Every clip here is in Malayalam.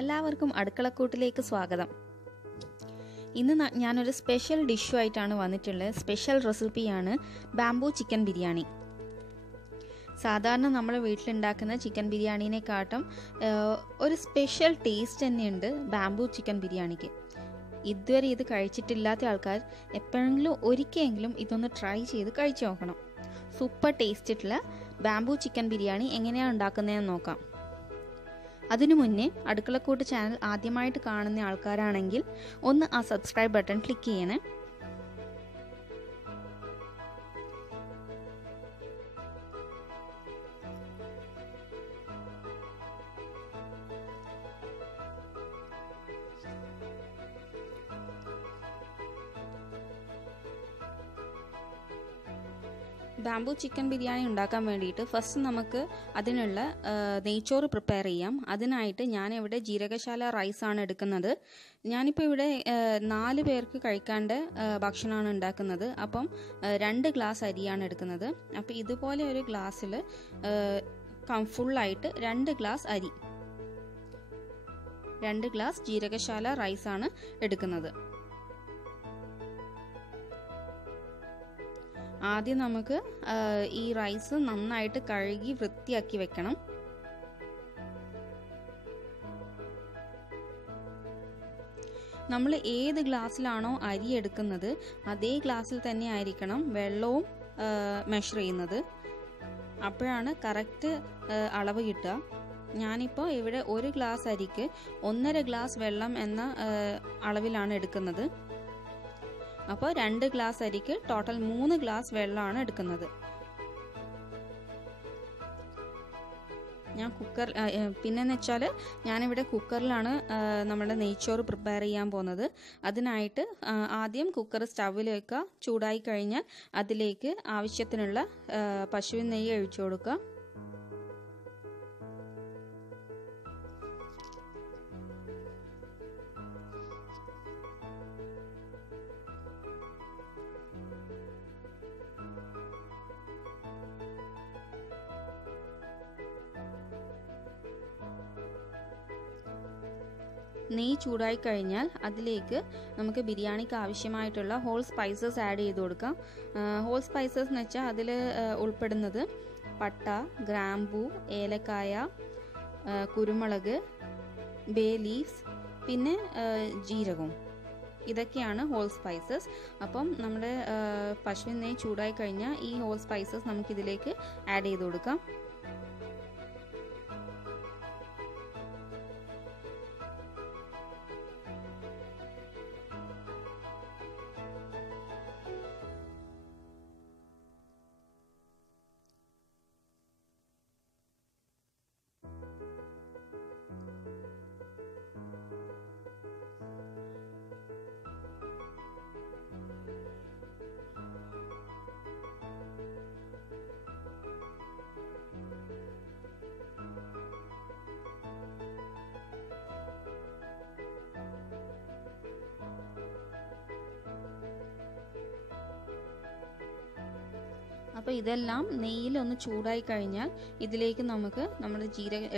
എല്ലാവർക്കും അടുക്കളക്കൂട്ടിലേക്ക് സ്വാഗതം. ഇന്ന് ഞാനൊരു സ്പെഷ്യൽ ഡിഷുമായിട്ടാണ് വന്നിട്ടുള്ളത്. സ്പെഷ്യൽ റെസിപ്പിയാണ് ബാംബൂ ചിക്കൻ ബിരിയാണി. സാധാരണ നമ്മൾ വീട്ടിലുണ്ടാക്കുന്ന ചിക്കൻ ബിരിയാണീനെക്കാട്ടും ഒരു സ്പെഷ്യൽ ടേസ്റ്റ് തന്നെയുണ്ട് ബാംബൂ ചിക്കൻ ബിരിയാണിക്ക്. ഇതുവരെ ഇത് കഴിച്ചിട്ടില്ലാത്ത ആൾക്കാർ എപ്പോഴെങ്കിലും ഒരിക്കലെങ്കിലും ഇതൊന്ന് ട്രൈ ചെയ്ത് കഴിച്ചു നോക്കണം. സൂപ്പർ ടേസ്റ്റിട്ടുള്ള ബാംബൂ ചിക്കൻ ബിരിയാണി എങ്ങനെയാണ് ഉണ്ടാക്കുന്നതെന്ന് നോക്കാം. അതിനു മുന്നേ അടുക്കളക്കൂട്ട് ചാനൽ ആദ്യമായിട്ട് കാണുന്ന ആൾക്കാരാണെങ്കിൽ ഒന്ന് ആ സബ്സ്ക്രൈബ് ബട്ടൺ ക്ലിക്ക് ചെയ്യണേ. ബാംബൂ ചിക്കൻ ബിരിയാണി ഉണ്ടാക്കാൻ വേണ്ടിയിട്ട് ഫസ്റ്റ് നമുക്ക് അതിനുള്ള നെയ്ച്ചോറ് പ്രിപ്പയർ ചെയ്യാം. അതിനായിട്ട് ഞാനിവിടെ ജീരകശാല റൈസാണ് എടുക്കുന്നത്. ഞാനിപ്പോൾ ഇവിടെ 4 പേർക്ക് കഴിക്കാണ്ട് ഭക്ഷണമാണ് ഉണ്ടാക്കുന്നത്. അപ്പം 2 ഗ്ലാസ് അരിയാണ് എടുക്കുന്നത്. അപ്പോൾ ഇതുപോലെ ഒരു ഗ്ലാസ്സിൽ ഫുള്ളായിട്ട് 2 ഗ്ലാസ് അരി, 2 ഗ്ലാസ് ജീരകശാല റൈസാണ് എടുക്കുന്നത്. ആദ്യം നമുക്ക് ഈ റൈസ് നന്നായിട്ട് കഴുകി വൃത്തിയാക്കി വെക്കണം. നമ്മൾ ഏത് ഗ്ലാസ്സിലാണോ അരി എടുക്കുന്നത് അതേ ഗ്ലാസ്സിൽ തന്നെ ആയിരിക്കണം വെള്ളവും മെഷർ ചെയ്യുന്നത്. അപ്പോഴാണ് കറക്റ്റ് അളവ് കിട്ടുക. ഞാനിപ്പോൾ ഇവിടെ 1 ഗ്ലാസ് അരിക്ക് 1.5 ഗ്ലാസ് വെള്ളം എന്ന അളവിലാണ് എടുക്കുന്നത്. അപ്പോൾ 2 ഗ്ലാസ് അരിക്ക് ടോട്ടൽ 3 ഗ്ലാസ് വെള്ളമാണ് എടുക്കുന്നത്. ഞാൻ പിന്നെന്ന് വെച്ചാൽ ഞാനിവിടെ കുക്കറിലാണ് നമ്മുടെ നെയ്ച്ചോറ് പ്രിപ്പയർ ചെയ്യാൻ പോകുന്നത്. അതിനായിട്ട് ആദ്യം കുക്കർ സ്റ്റൗവിൽ വെക്കുക. ചൂടായി കഴിഞ്ഞാൽ അതിലേക്ക് ആവശ്യത്തിനുള്ള പശുവിൻ നെയ്യ് ഒഴിച്ചു കൊടുക്കുക. നെയ്യ് ചൂടായി കഴിഞ്ഞാൽ അതിലേക്ക് നമുക്ക് ബിരിയാണിക്ക് ആവശ്യമായിട്ടുള്ള ഹോൾ സ്പൈസസ് ആഡ് ചെയ്ത് കൊടുക്കാം. ഹോൾ സ്പൈസസ് എന്ന് വെച്ചാൽ അതിൽ ഉൾപ്പെടുന്നത് പട്ട, ഗ്രാമ്പൂ, ഏലക്കായ, കുരുമുളക്, ബേ ലീവ്സ്, പിന്നെ ജീരകവും. ഇതൊക്കെയാണ് ഹോൾ സ്പൈസസ്. അപ്പം നമ്മുടെ പശുവിൻ നെയ്യ് ചൂടായി കഴിഞ്ഞാൽ ഈ ഹോൾ സ്പൈസസ് നമുക്കിതിലേക്ക് ആഡ് ചെയ്ത് കൊടുക്കാം. അപ്പോൾ ഇതെല്ലാം നെയ്യിലൊന്ന് ചൂടായി കഴിഞ്ഞാൽ ഇതിലേക്ക് നമുക്ക് നമ്മുടെ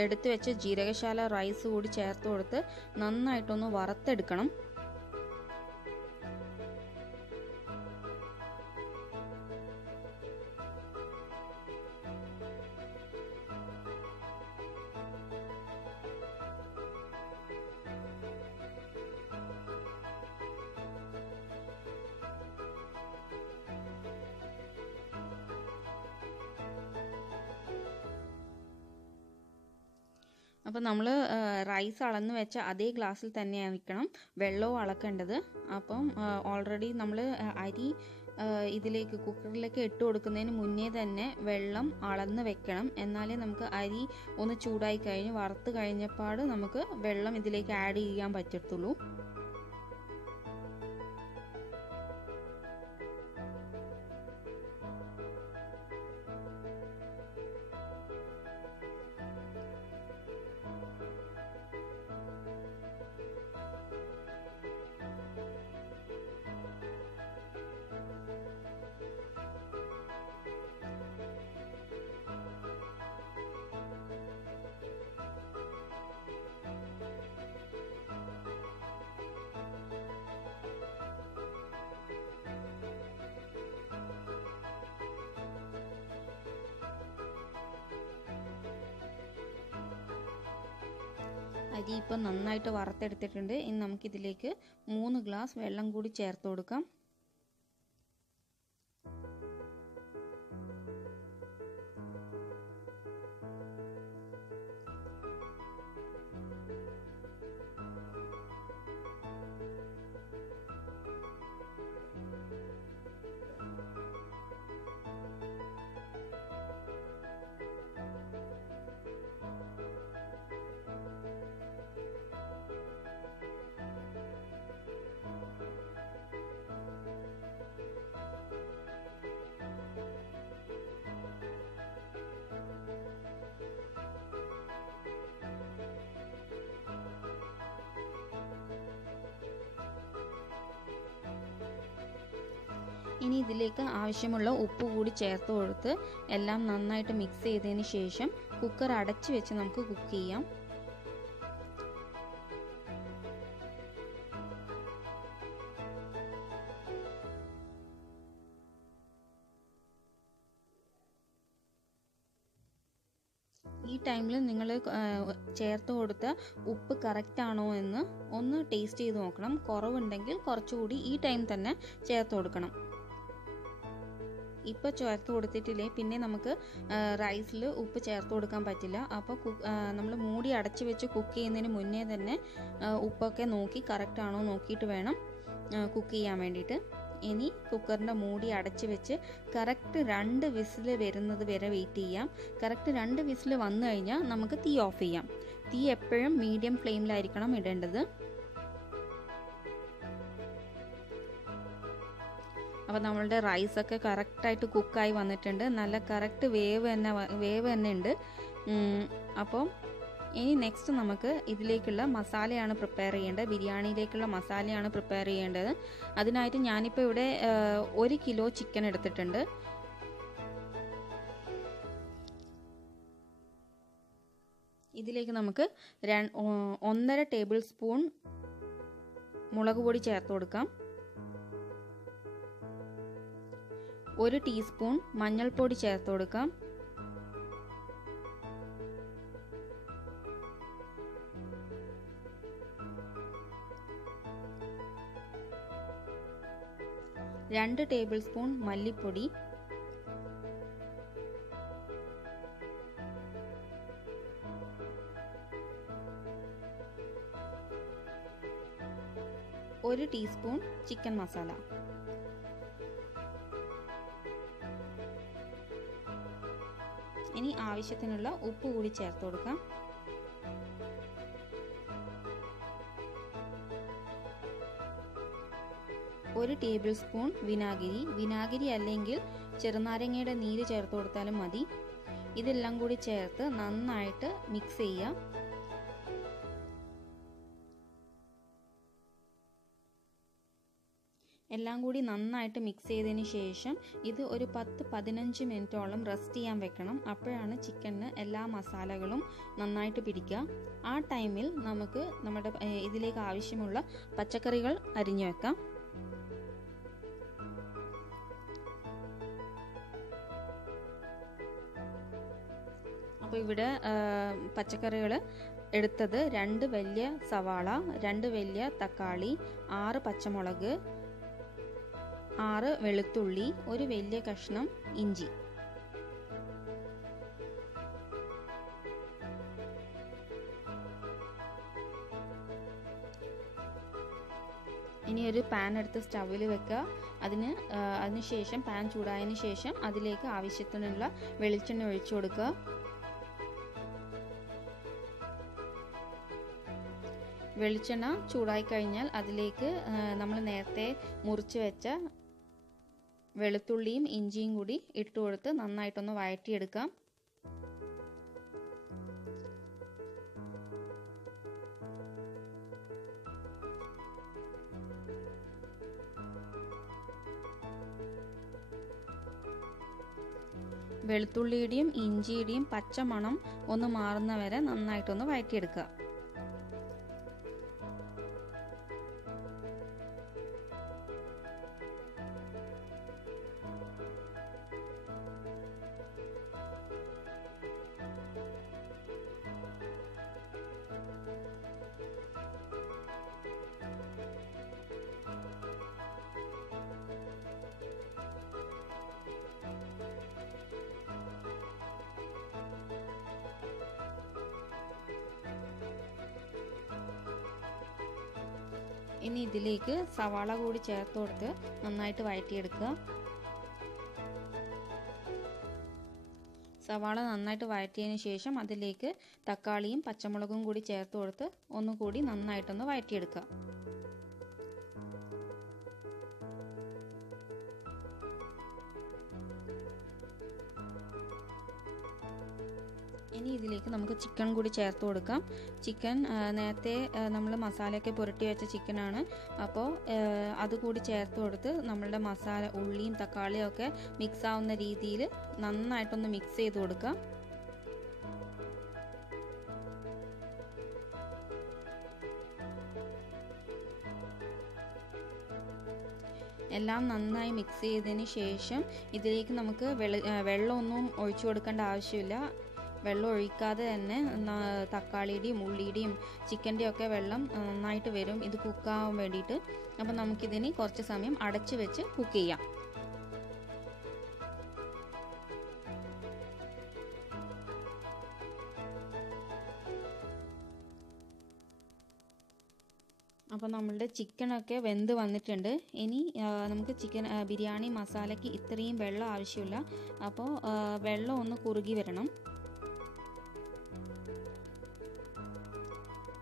എടുത്തു വെച്ച ജീരകശാല റൈസ് കൂടി ചേർത്ത് കൊടുത്ത് നന്നായിട്ടൊന്ന് വറുത്തെടുക്കണം. അപ്പോൾ നമ്മൾ റൈസ് അളന്ന് വെച്ച അതേ ഗ്ലാസ്സിൽ തന്നെ ആയിരിക്കണം വെള്ളവും അളക്കേണ്ടത്. അപ്പം ഓൾറെഡി നമ്മൾ അരി ഇതിലേക്ക് കുക്കറിലേക്ക് ഇട്ട് കൊടുക്കുന്നതിന് മുന്നേ തന്നെ വെള്ളം അളന്ന് വെക്കണം. എന്നാലേ നമുക്ക് അരി ഒന്ന് ചൂടായി കഴിഞ്ഞ് വറുത്ത് കഴിഞ്ഞപ്പാട് നമുക്ക് വെള്ളം ഇതിലേക്ക് ആഡ് ചെയ്യാൻ പറ്റത്തുള്ളൂ. അരി ഇപ്പം നന്നായിട്ട് വറുത്തെടുത്തിട്ടുണ്ട്. ഇനി നമുക്കിതിലേക്ക് 3 ഗ്ലാസ് വെള്ളം കൂടി ചേർത്ത് കൊടുക്കാം. ഇനി ഇതിലേക്ക് ആവശ്യമുള്ള ഉപ്പ് കൂടി ചേർത്ത് കൊടുത്ത് എല്ലാം നന്നായിട്ട് മിക്സ് ചെയ്തതിന് ശേഷം കുക്കർ അടച്ചു വെച്ച് നമുക്ക് കുക്ക് ചെയ്യാം. ഈ ടൈമിൽ നിങ്ങൾ ചേർത്ത് കൊടുത്ത ഉപ്പ് കറക്റ്റ് ആണോ എന്ന് ഒന്ന് ടേസ്റ്റ് ചെയ്ത് നോക്കണം. കുറവുണ്ടെങ്കിൽ കുറച്ചുകൂടി ഈ ടൈം തന്നെ ചേർത്ത് കൊടുക്കണം. ഇപ്പോൾ ചേർത്ത് കൊടുത്തിട്ടില്ലേ പിന്നെ നമുക്ക് റൈസിൽ ഉപ്പ് ചേർത്ത് കൊടുക്കാൻ പറ്റില്ല. അപ്പോൾ നമ്മൾ മൂടി അടച്ച് വെച്ച് കുക്ക് ചെയ്യുന്നതിന് മുന്നേ തന്നെ ഉപ്പൊക്കെ നോക്കി കറക്റ്റ് ആണോ നോക്കിയിട്ട് വേണം കുക്ക് ചെയ്യാൻ വേണ്ടിയിട്ട്. ഇനി കുക്കറിൻ്റെ മൂടി അടച്ച് വെച്ച് കറക്റ്റ് 2 വിസിൽ വരുന്നത് വരെ വെയിറ്റ് ചെയ്യാം. കറക്റ്റ് 2 വിസിൽ വന്നു കഴിഞ്ഞാൽ നമുക്ക് തീ ഓഫ് ചെയ്യാം. തീ എപ്പോഴും മീഡിയം ഫ്ലെയിമിലായിരിക്കണം ഇടേണ്ടത്. അപ്പോൾ നമ്മളുടെ റൈസൊക്കെ കറക്റ്റായിട്ട് കുക്കായി വന്നിട്ടുണ്ട്. നല്ല കറക്റ്റ് വേവ് തന്നെ ഉണ്ട്. അപ്പോൾ ഇനി നെക്സ്റ്റ് നമുക്ക് ഇതിലേക്കുള്ള മസാലയാണ് പ്രിപ്പയർ ചെയ്യേണ്ടത്. ബിരിയാണിയിലേക്കുള്ള മസാലയാണ് പ്രിപ്പയർ ചെയ്യേണ്ടത്. അതിനായിട്ട് ഞാനിപ്പോൾ ഇവിടെ 1 കിലോ ചിക്കൻ എടുത്തിട്ടുണ്ട്. ഇതിലേക്ക് നമുക്ക് 1.5 ടേബിൾ സ്പൂൺ മുളക് പൊടി ചേർത്ത് കൊടുക്കാം. 1 ടീസ്പൂൺ മഞ്ഞൾപ്പൊടി ചേർത്ത് കൊടുക്കാം. 2 ടേബിൾ സ്പൂൺ മല്ലിപ്പൊടി, 1 ടീസ്പൂൺ ചിക്കൻ മസാല. ഇനി ആവശ്യത്തിനുള്ള ഉപ്പ് കൂടി ചേർത്ത് കൊടുക്കാം. ഒരു ടേബിൾ സ്പൂൺ വിനാഗിരി അല്ലെങ്കിൽ ചെറുനാരങ്ങയുടെ നീര് ചേർത്ത് കൊടുത്താലും മതി. ഇതെല്ലാം കൂടി ചേർത്ത് നന്നായിട്ട് മിക്സ് ചെയ്യാം. എല്ലാം കൂടി നന്നായിട്ട് മിക്സ് ചെയ്തതിന് ശേഷം ഇത് ഒരു 10-15 മിനിറ്റോളം റെസ്റ്റ് ചെയ്യാൻ വെക്കണം. അപ്പോഴാണ് ചിക്കനിന് എല്ലാ മസാലകളും നന്നായിട്ട് പിടിക്കുക. ആ ടൈമിൽ നമുക്ക് നമ്മുടെ ഇതിലേക്ക് ആവശ്യമുള്ള പച്ചക്കറികൾ അരിഞ്ഞു വെക്കാം. അപ്പോൾ ഇവിടെ പച്ചക്കറികൾ എടുത്തത് 2 വലിയ സവാള, 2 വലിയ തക്കാളി, 6 പച്ചമുളക്, 6 വെളുത്തുള്ളി, 1 വലിയ കഷ്ണം ഇഞ്ചി. ഇനി ഒരു പാൻ എടുത്ത് സ്റ്റൗവിൽ വെക്കുക. അതിനുശേഷം പാൻ ചൂടായതിന് ശേഷം അതിലേക്ക് ആവശ്യത്തിനുള്ള വെളിച്ചെണ്ണ ഒഴിച്ചു കൊടുക്കുക. വെളിച്ചെണ്ണ ചൂടായി കഴിഞ്ഞാൽ അതിലേക്ക് നമ്മൾ നേരത്തെ മുറിച്ച് വെച്ച വെളുത്തുള്ളിയും ഇഞ്ചിയും കൂടി ഇട്ട് കൊടുത്ത് നന്നായിട്ടൊന്ന് വഴറ്റിയെടുക്കാം. വെളുത്തുള്ളിയുടെയും ഇഞ്ചിയുടെയും പച്ചമണം ഒന്ന് മാറുന്നവരെ നന്നായിട്ടൊന്ന് വഴറ്റിയെടുക്കുക. ഇനി ഇതിലേക്ക് സവാള കൂടി ചേർത്ത് കൊടുത്ത് നന്നായിട്ട് വഴറ്റിയെടുക്കുക. സവാള നന്നായിട്ട് വഴറ്റിയതിന് ശേഷം അതിലേക്ക് തക്കാളിയും പച്ചമുളകും കൂടി ചേർത്ത് കൊടുത്ത് ഒന്നുകൂടി നന്നായിട്ടൊന്ന് വഴറ്റിയെടുക്കുക. ഇനി ഇതിലേക്ക് നമുക്ക് ചിക്കൻ കൂടി ചേർത്ത് കൊടുക്കാം. ചിക്കൻ നേരത്തെ നമ്മൾ മസാലയൊക്കെ പുരട്ടി വെച്ച ചിക്കനാണ്. അപ്പോൾ അതുകൂടി ചേർത്ത് കൊടുത്ത് നമ്മളുടെ മസാല ഉള്ളിയും തക്കാളിയും ഒക്കെ മിക്സ് ആവുന്ന രീതിയിൽ നന്നായിട്ടൊന്ന് മിക്സ് ചെയ്ത് കൊടുക്കാം. എല്ലാം നന്നായി മിക്സ് ചെയ്തതിന് ശേഷം ഇതിലേക്ക് നമുക്ക് വെള്ളമൊന്നും ഒഴിച്ചു കൊടുക്കേണ്ട ആവശ്യമില്ല. വെള്ളം ഒഴിക്കാതെ തന്നെ തക്കാളിയുടെയും ഉള്ളിയുടെയും ചിക്കൻ്റെയും ഒക്കെ വെള്ളം നന്നായിട്ട് വരും ഇത് കുക്കാവാൻ വേണ്ടിയിട്ട്. അപ്പം നമുക്കിതിന് കുറച്ച് സമയം അടച്ചു വെച്ച് കുക്ക് ചെയ്യാം. അപ്പോൾ നമ്മളുടെ ചിക്കനൊക്കെ വെന്ത് വന്നിട്ടുണ്ട്. ഇനി നമുക്ക് ചിക്കൻ ബിരിയാണി മസാലയ്ക്ക് ഇത്രയും വെള്ളം ആവശ്യമില്ല. അപ്പോൾ വെള്ളം ഒന്ന് കുറുകി വരണം.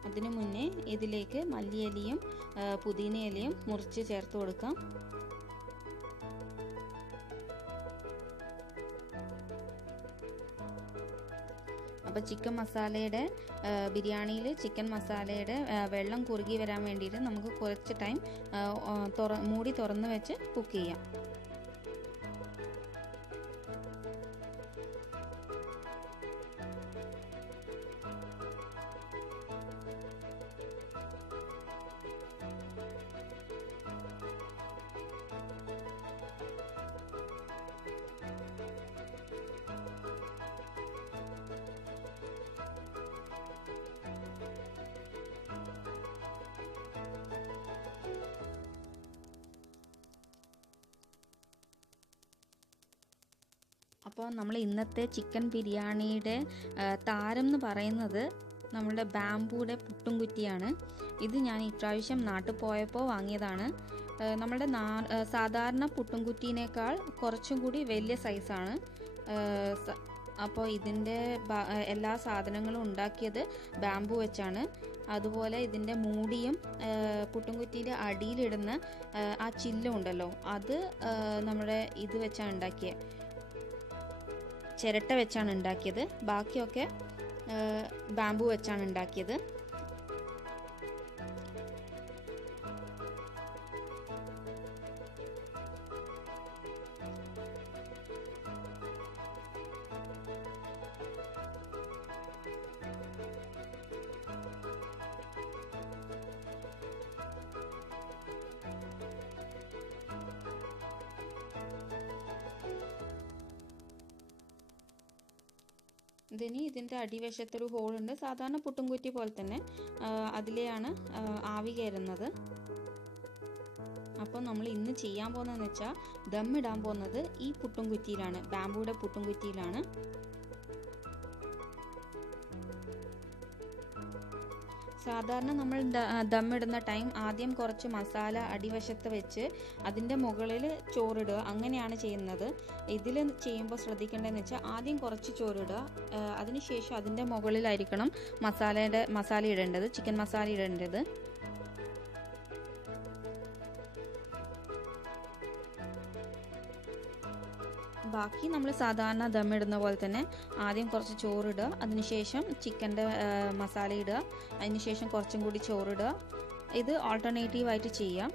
അതിനു മുന്നേ ഇതിലേക്ക് മല്ലിയിലയും പുതിന ഇലയും മുറിച്ച് ചേർത്ത് കൊടുക്കാം. അപ്പോൾ ചിക്കൻ മസാലയുടെ ബിരിയാണിയിൽ ചിക്കൻ മസാലയുടെ വെള്ളം കുറുകി വരാൻ വേണ്ടിയിട്ട് നമുക്ക് കുറച്ച് ടൈം മൂടി തുറന്ന് വെച്ച് കുക്ക് ചെയ്യാം. അപ്പോൾ നമ്മൾ ഇന്നത്തെ ചിക്കൻ ബിരിയാണിയുടെ താരം എന്ന് പറയുന്നത് നമ്മളുടെ ബാംബൂയുടെ പുട്ടുംകുറ്റിയാണ്. ഇത് ഞാൻ ഇപ്രാവശ്യം നാട്ടിൽ പോയപ്പോൾ വാങ്ങിയതാണ്. നമ്മളുടെ സാധാരണ പുട്ടുംകുറ്റീനേക്കാൾ കുറച്ചും കൂടി വലിയ സൈസാണ്. അപ്പോൾ ഇതിൻ്റെ എല്ലാ സാധനങ്ങളും ഉണ്ടാക്കിയത് ബാംബു വെച്ചാണ്. അതുപോലെ ഇതിൻ്റെ മൂടിയും പുട്ടുംകുറ്റിയുടെ അടിയിലിടുന്ന ആ ചില്ലുണ്ടല്ലോ അത് നമ്മുടെ ഇത് വെച്ചാണ് ഉണ്ടാക്കിയത്, ചിരട്ട വെച്ചാണ് ഉണ്ടാക്കിയത്. ബാക്കിയൊക്കെ ബാംബു വെച്ചാണ് ഉണ്ടാക്കിയത്. ഇതിൻ്റെ അടിവശത്തൊരു ഹോളുണ്ട്. സാധാരണ പുട്ടുംകുറ്റി പോലെ തന്നെ അതിലെയാണ് ആവി കയറുന്നത്. അപ്പോൾ നമ്മൾ ഇന്ന് ചെയ്യാൻ പോകുന്നതെന്ന് വെച്ചാൽ ദമ്മിടാൻ പോകുന്നത് ഈ പുട്ടുംകുറ്റിയിലാണ്, ബാംബൂയുടെ പുട്ടുംകുറ്റിയിലാണ്. സാധാരണ നമ്മൾ ദമ്മിടുന്ന ടൈം ആദ്യം കുറച്ച് മസാല അടിവശത്ത് വെച്ച് അതിൻ്റെ മുകളിൽ ചോറിടുക, അങ്ങനെയാണ് ചെയ്യുന്നത്. ഇതിൽ ചെയ്യുമ്പോൾ ശ്രദ്ധിക്കേണ്ടതെന്ന് വെച്ചാൽ ആദ്യം കുറച്ച് ചോറിടുക, അതിനുശേഷം അതിൻ്റെ മുകളിലായിരിക്കണം മസാല ഇടേണ്ടത്, ചിക്കൻ മസാല ഇടേണ്ടത്. ബാക്കി നമ്മൾ സാധാരണ ദമ്മിടുന്ന പോലെ തന്നെ ആദ്യം കുറച്ച് ചോറിടുക, അതിനുശേഷം ചിക്കൻ്റെ മസാല ഇടുക, അതിനുശേഷം കുറച്ചും കൂടി ചോറിടുക. ഇത് ആൾട്ടർനേറ്റീവായിട്ട് ചെയ്യാം.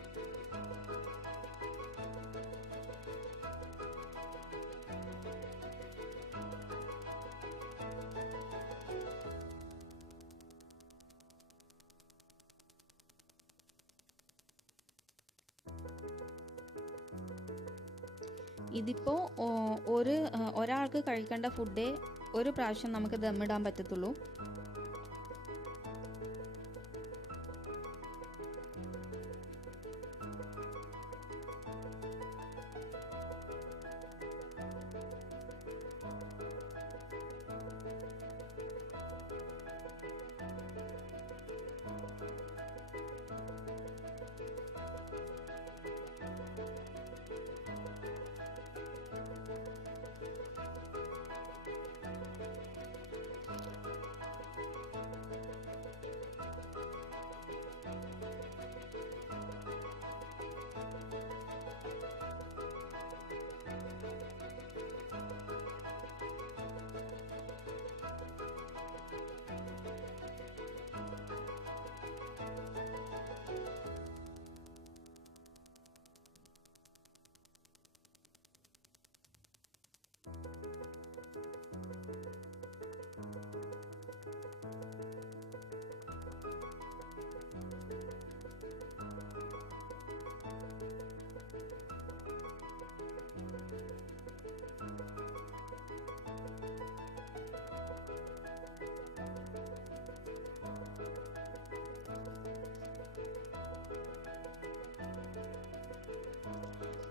ഇതിപ്പോൾ ഒരാൾക്ക് കഴിക്കേണ്ട ഫുഡേ ഒരു പ്രാവശ്യം നമുക്ക് ദമ്മിടാൻ പറ്റത്തുള്ളൂ.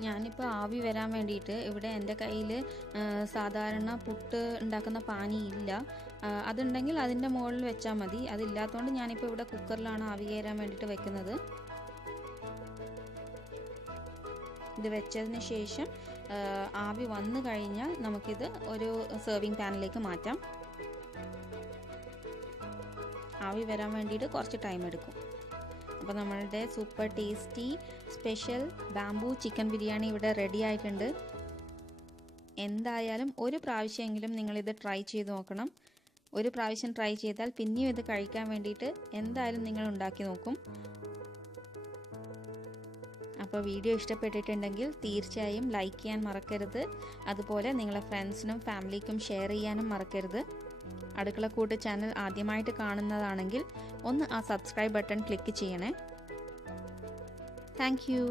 ഞാനിപ്പോൾ ആവി വരാൻ വേണ്ടിയിട്ട് ഇവിടെ എൻ്റെ കയ്യിൽ സാധാരണ പുട്ട് ഉണ്ടാക്കുന്ന പാനി ഇല്ല. അതുണ്ടെങ്കിൽ അതിൻ്റെ മുകളിൽ വെച്ചാൽ മതി. അതില്ലാത്തതുകൊണ്ട് ഞാനിപ്പോൾ ഇവിടെ കുക്കറിലാണ് ആവി കയറാൻ വേണ്ടിയിട്ട് വെക്കുന്നത്. ഇത് വെച്ചതിന് ശേഷം ആവി വന്നു കഴിഞ്ഞാൽ നമുക്കിത് ഒരു സെർവിങ് പാനിലേക്ക് മാറ്റാം. ആവി വരാൻ വേണ്ടിയിട്ട് കുറച്ച് ടൈം എടുക്കും. അപ്പോൾ നമ്മളുടെ super tasty special bamboo chicken biryani ഇവിടെ റെഡി ആയിട്ടുണ്ട്. എന്തായാലും ഒരു പ്രാവശ്യമെങ്കിലും നിങ്ങളിത് ട്രൈ ചെയ്ത് നോക്കണം. ഒരു പ്രാവശ്യം ട്രൈ ചെയ്താൽ പിന്നെയും ഇത് കഴിക്കാൻ വേണ്ടിയിട്ട് എന്തായാലും നിങ്ങൾ ഉണ്ടാക്കി നോക്കും. അപ്പോൾ വീഡിയോ ഇഷ്ടപ്പെട്ടിട്ടുണ്ടെങ്കിൽ തീർച്ചയായും ലൈക്ക് ചെയ്യാൻ മറക്കരുത്. അതുപോലെ നിങ്ങളെ ഫ്രണ്ട്സിനും ഫാമിലിക്കും ഷെയർ ചെയ്യാനും മറക്കരുത്. അടുക്കളക്കൂട്ട് ചാനൽ ആദ്യമായിട്ട് കാണുന്നതാണെങ്കിൽ ഒന്ന് ആ സബ്സ്ക്രൈബ് ബട്ടൺ ക്ലിക്ക് ചെയ്യണേ. Thank you.